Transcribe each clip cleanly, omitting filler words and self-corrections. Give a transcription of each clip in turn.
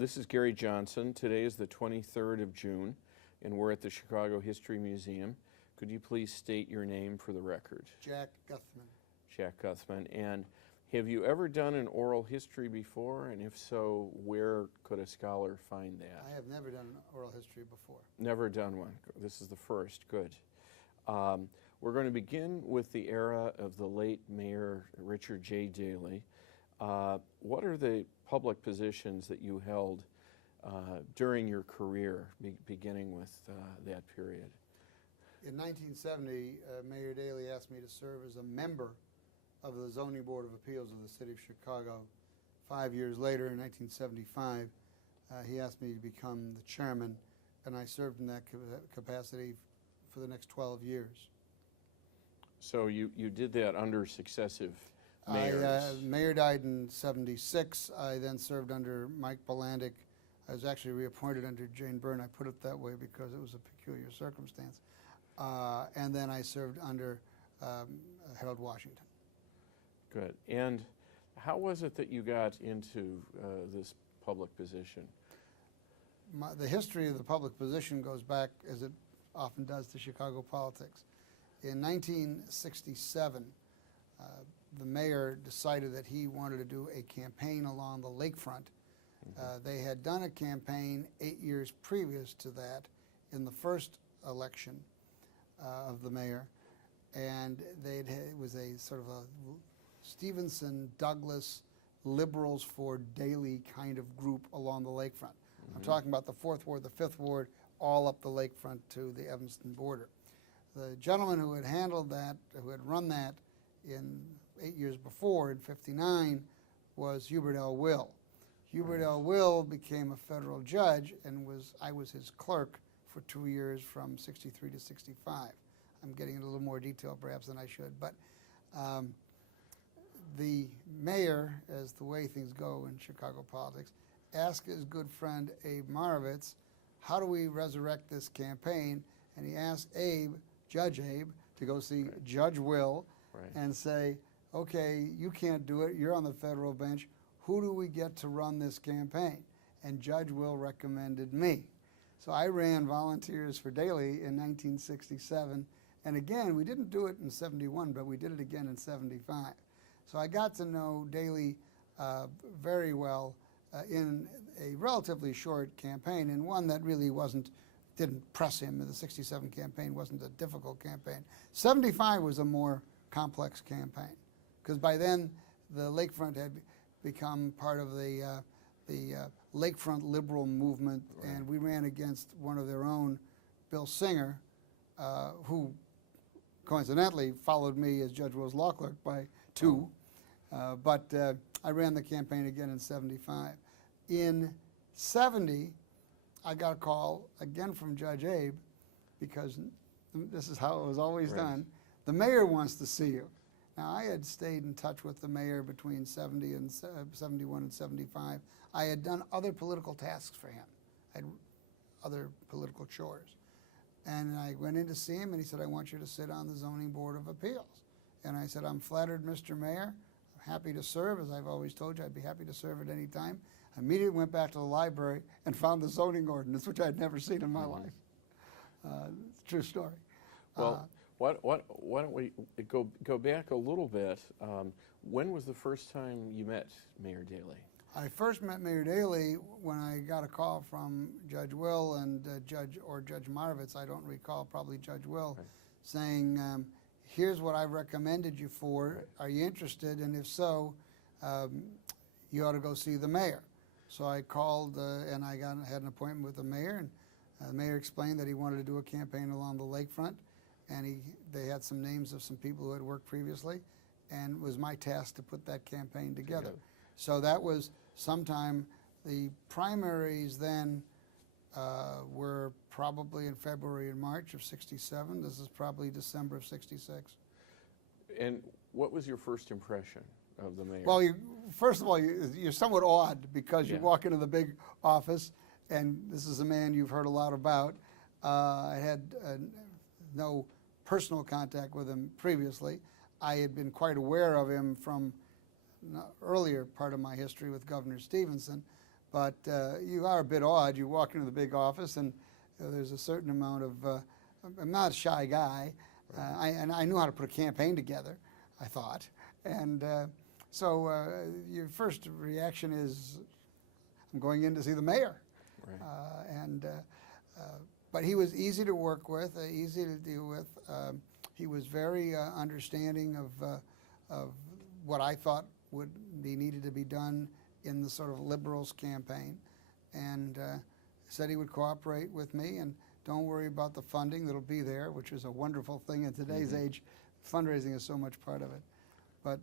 This is Gary Johnson. Today is the 23rd of June, and we're at the Chicago History Museum. Could you please state your name for the record? Jack Guthman. Jack Guthman. And have you ever done an oral history before? And if so, where could a scholar find that? I have never done an oral history before. Never done one. This is the first. Good. We're going to begin with the era of the late Mayor Richard J. Daley. What are the public positions that you held during your career, beginning with that period? In 1970, Mayor Daley asked me to serve as a member of the Zoning Board of Appeals of the City of Chicago. 5 years later, in 1975, he asked me to become the chairman, and I served in that capacity for the next 12 years. So you did that under successive mayors? Mayor died in '76. I then served under Mike Bolandic. I was actually reappointed under Jane Byrne. I put it that way because it was a peculiar circumstance. And then I served under Harold Washington. Good. And how was it that you got into this public position? The history of the public position goes back, as it often does, to Chicago politics. In 1967, the mayor decided that he wanted to do a campaign along the lakefront. They had done a campaign 8 years previous to that in the first election of the mayor, and it was a sort of a Stevenson, Douglas, Liberals for Daley kind of group along the lakefront. I'm talking about the 4th Ward, the 5th Ward, all up the lakefront to the Evanston border. The gentleman who had handled that, who had run that in 8 years before, in '59, was Hubert L. Will. Hubert L. Will became a federal judge, and I was his clerk for 2 years from '63 to '65. I'm getting into a little more detail perhaps than I should, but the mayor, as the way things go in Chicago politics, asked his good friend Abe Marovitz, how do we resurrect this campaign? And he asked Abe, Judge Abe, to go see Judge Will and say, okay, you can't do it, you're on the federal bench, who do we get to run this campaign? And Judge Will recommended me. So I ran volunteers for Daley in 1967, and again, we didn't do it in '71, but we did it again in '75. So I got to know Daley very well in a relatively short campaign, and one that really didn't press him. The '67 campaign wasn't a difficult campaign. '75 was a more complex campaign, because by then the lakefront had become part of the lakefront liberal movement, and we ran against one of their own, Bill Singer, who coincidentally followed me as Judge Will's law clerk by 2. But I ran the campaign again in '75. In '70, I got a call again from Judge Abe, because this is how it was always done. The mayor wants to see you. Now, I had stayed in touch with the mayor between '70 and '71 and '75. I had done other political tasks for him. I had other political chores. And I went in to see him, and he said, I want you to sit on the Zoning Board of Appeals. And I said, I'm flattered, Mr. Mayor. I'm happy to serve. As I've always told you, I'd be happy to serve at any time. I immediately went back to the library and found the zoning ordinance, which I'd never seen in my life. It's a true story. Well, why don't we go back a little bit? When was the first time you met Mayor Daley? I first met Mayor Daley when I got a call from Judge Will and Judge Marovitz, I don't recall, probably Judge Will, saying, here's what I've recommended you for. Are you interested? And if so, you ought to go see the mayor. So I called and I had an appointment with the mayor, and the mayor explained that he wanted to do a campaign along the lakefront, and they had some names of some people who had worked previously, and it was my task to put that campaign together. So that was sometime. The primaries then were probably in February and March of '67. This is probably December of '66. And what was your first impression of the mayor? Well, first of all, you're somewhat awed, because you walk into the big office, and this is a man you've heard a lot about. I had no personal contact with him previously. I had been quite aware of him from earlier part of my history with Governor Stevenson, But you are a bit odd. You walk into the big office, and there's a certain amount of. I'm not a shy guy, and I knew how to put a campaign together, I thought. And so your first reaction is, I'm going in to see the mayor. Right. But he was easy to work with, easy to deal with. He was very understanding of what I thought would be needed to be done in the sort of liberals campaign, and said he would cooperate with me, and don't worry about the funding, that'll be there, which is a wonderful thing in today's age. Fundraising is so much part of it. But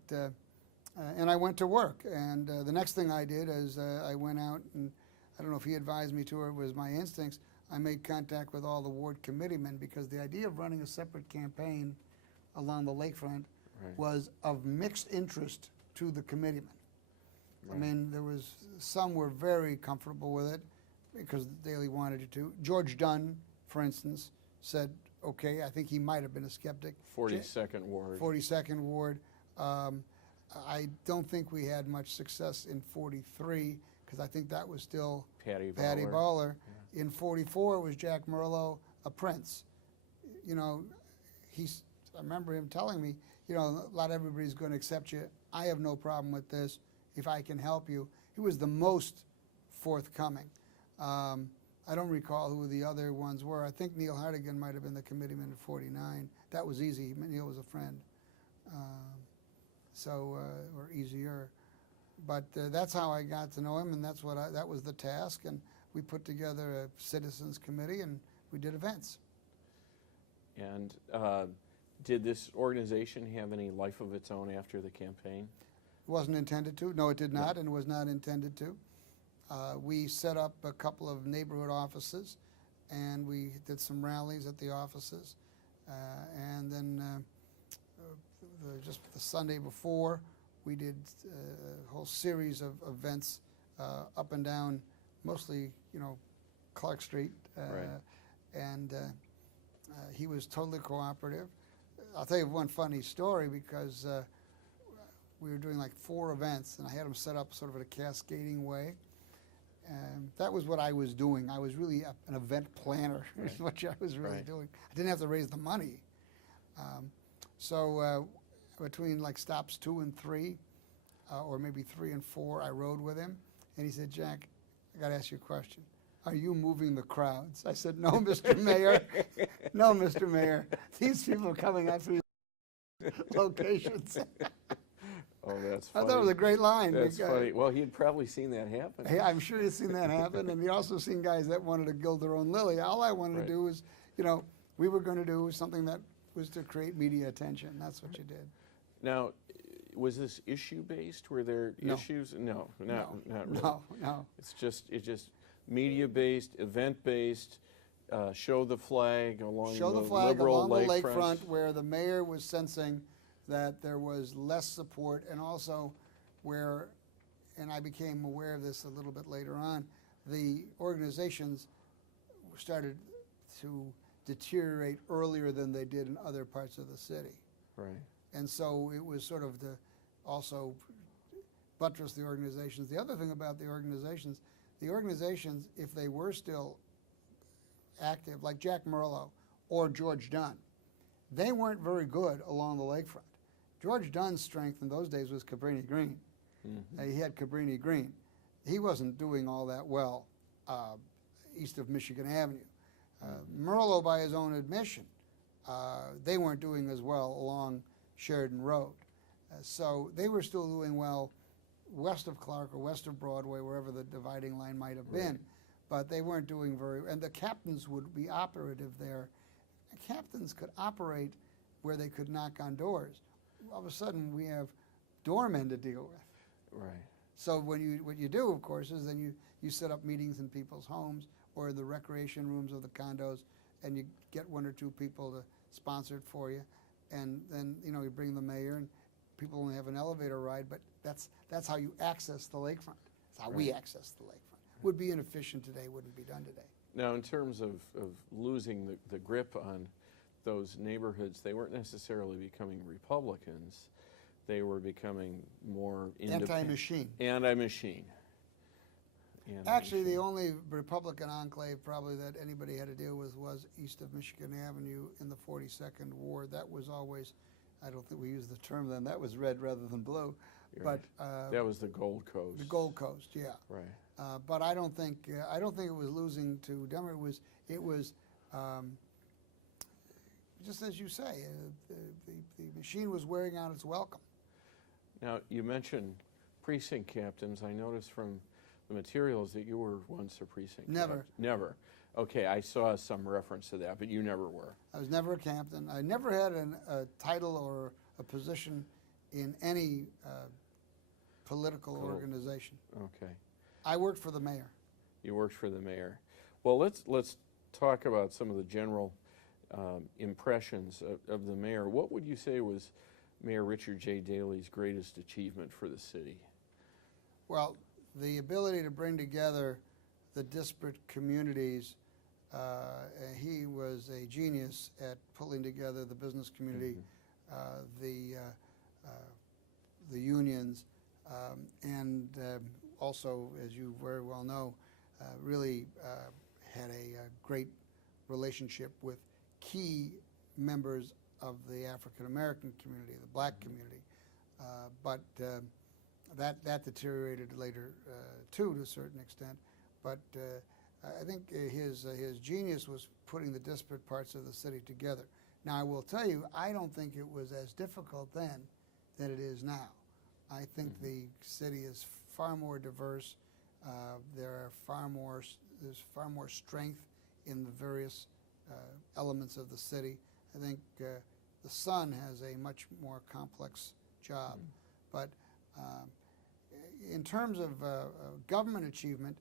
and I went to work, and the next thing I did is I went out, and I don't know if he advised me to or it was my instincts, I made contact with all the ward committeemen, because the idea of running a separate campaign along the lakefront was of mixed interest to the committeemen. I mean, there was, some were very comfortable with it because Daley wanted it to. George Dunn, for instance, said, okay, I think he might have been a skeptic. 42nd Ward. 42nd Ward. I don't think we had much success in 43 because I think that was still Patty Bawler. Yeah. In 44 it was Jack Merlo, a prince. You know, I remember him telling me, you know, not everybody's going to accept you. I have no problem with this if I can help you. He was the most forthcoming. I don't recall who the other ones were. I think Neil Hartigan might have been the committeeman in 49. That was easy. Neil was a friend. Or easier. But that's how I got to know him, and that's what that was the task. And we put together a citizens committee, and we did events. And did this organization have any life of its own after the campaign? It wasn't intended to. No, it did not, and it was not intended to. We set up a couple of neighborhood offices, and we did some rallies at the offices. And then just the Sunday before, we did a whole series of events up and down, mostly, you know, Clark Street. And he was totally cooperative. I'll tell you one funny story, because we were doing like 4 events, and I had them set up sort of in a cascading way. And that was what I was doing. I was really an event planner, is what I was really doing. I didn't have to raise the money. So between like stops 2 and 3, or maybe 3 and 4, I rode with him. And he said, Jack, I got to ask you a question. Are you moving the crowds? I said, no, Mr. Mayor. No, Mr. Mayor. These people are coming out through locations. Oh, that's funny. I thought it was a great line. That's funny. Well, he had probably seen that happen. Hey, I'm sure he'd seen that happen, and he also seen guys that wanted to gild their own lily. All I wanted to do was, you know, we were going to do something that was to create media attention. That's what you did. Now, was this issue-based? Were there issues? No, not really. No. It's just media-based, event-based. Show the flag along the liberal lakefront, where the mayor was sensing that there was less support, and also where, and I became aware of this a little bit later on, the organizations started to deteriorate earlier than they did in other parts of the city. Right. And so it was sort of to also buttress the organizations. The other thing about the organizations, if they were still active, like Jack Merlo or George Dunn, they weren't very good along the lakefront. George Dunn's strength in those days was Cabrini Green. Mm-hmm. He had Cabrini Green. He wasn't doing all that well east of Michigan Avenue. Merlo, by his own admission, they weren't doing as well along Sheridan Road. So they were still doing well west of Clark or west of Broadway, wherever the dividing line might have been. But they weren't doing and the captains would be operative there. Captains could operate where they could knock on doors. All of a sudden, we have doormen to deal with. Right. So what you do, of course, is then you set up meetings in people's homes or in the recreation rooms of the condos, and you get 1 or 2 people to sponsor it for you, and then you bring the mayor, and people only have an elevator ride, but that's how you access the lakefront. That's how we access the lakefront. Would be inefficient today, wouldn't be done today. Now, in terms of losing the grip on those neighborhoods, they weren't necessarily becoming Republicans. They were becoming more anti-machine. Anti-machine. Actually, the only Republican enclave probably that anybody had to deal with was east of Michigan Avenue in the 42nd Ward. That was always, I don't think we used the term then, that was red rather than blue. You're But right. That was the Gold Coast. the Gold Coast, yeah. Right. But I don't think it was losing to Democrat. It was just as you say, the machine was wearing out its welcome. Now, you mentioned precinct captains. I noticed from the materials that you were once a precinct Never. captain. Never. Okay, I saw some reference to that, but you never were. I was never a captain. I never had a title or a position in any political organization. Okay. I worked for the mayor. You worked for the mayor. Well, let's talk about some of the general impressions of the mayor. What would you say was Mayor Richard J. Daley's greatest achievement for the city? Well, the ability to bring together the disparate communities. He was a genius at pulling together the business community, the unions, and also, as you very well know, really had a great relationship with key members of the African American community, the black community, but that deteriorated later too, to a certain extent. But I think his genius was putting the disparate parts of the city together. Now, I will tell you, I don't think it was as difficult then than it is now. I think the city is far more diverse. There's far more strength in the various elements of the city. I think the Sun has a much more complex job. But in terms of government achievement,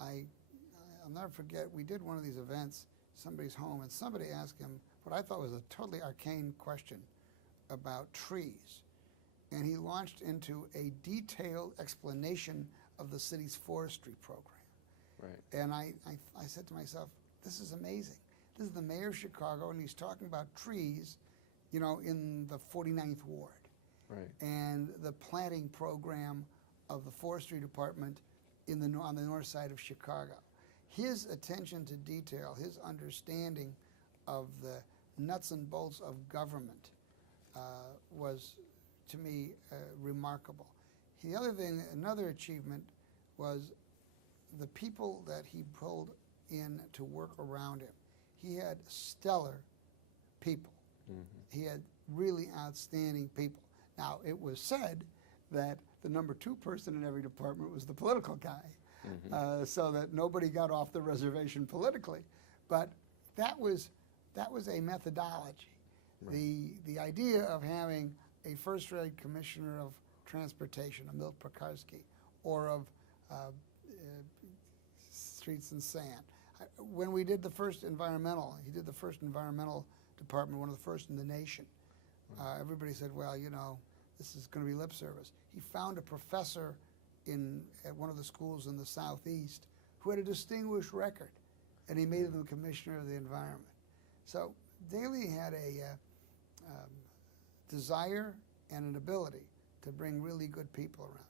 I'll never forget, we did one of these events, somebody's home, and somebody asked him what I thought was a totally arcane question about trees. And he launched into a detailed explanation of the city's forestry program. Right. And I said to myself, this is amazing. This is the mayor of Chicago, and he's talking about trees, you know, in the 49th Ward. Right. And the planting program of the forestry department on the north side of Chicago. His attention to detail, his understanding of the nuts and bolts of government was, to me, remarkable. The other thing, another achievement, was the people that he pulled in to work around him. He had stellar people. He had really outstanding people. Now, it was said that the number 2 person in every department was the political guy, so that nobody got off the reservation politically. But that was a methodology. Right. The idea of having a first-rate commissioner of transportation, a Milt Pekarsky, or of streets and sand. When we did the first environmental, he did the first environmental department, one of the first in the nation. Everybody said, well, you know, this is going to be lip service. He found a professor at one of the schools in the Southeast who had a distinguished record, and he made him commissioner of the environment. So Daley had a desire and an ability to bring really good people around.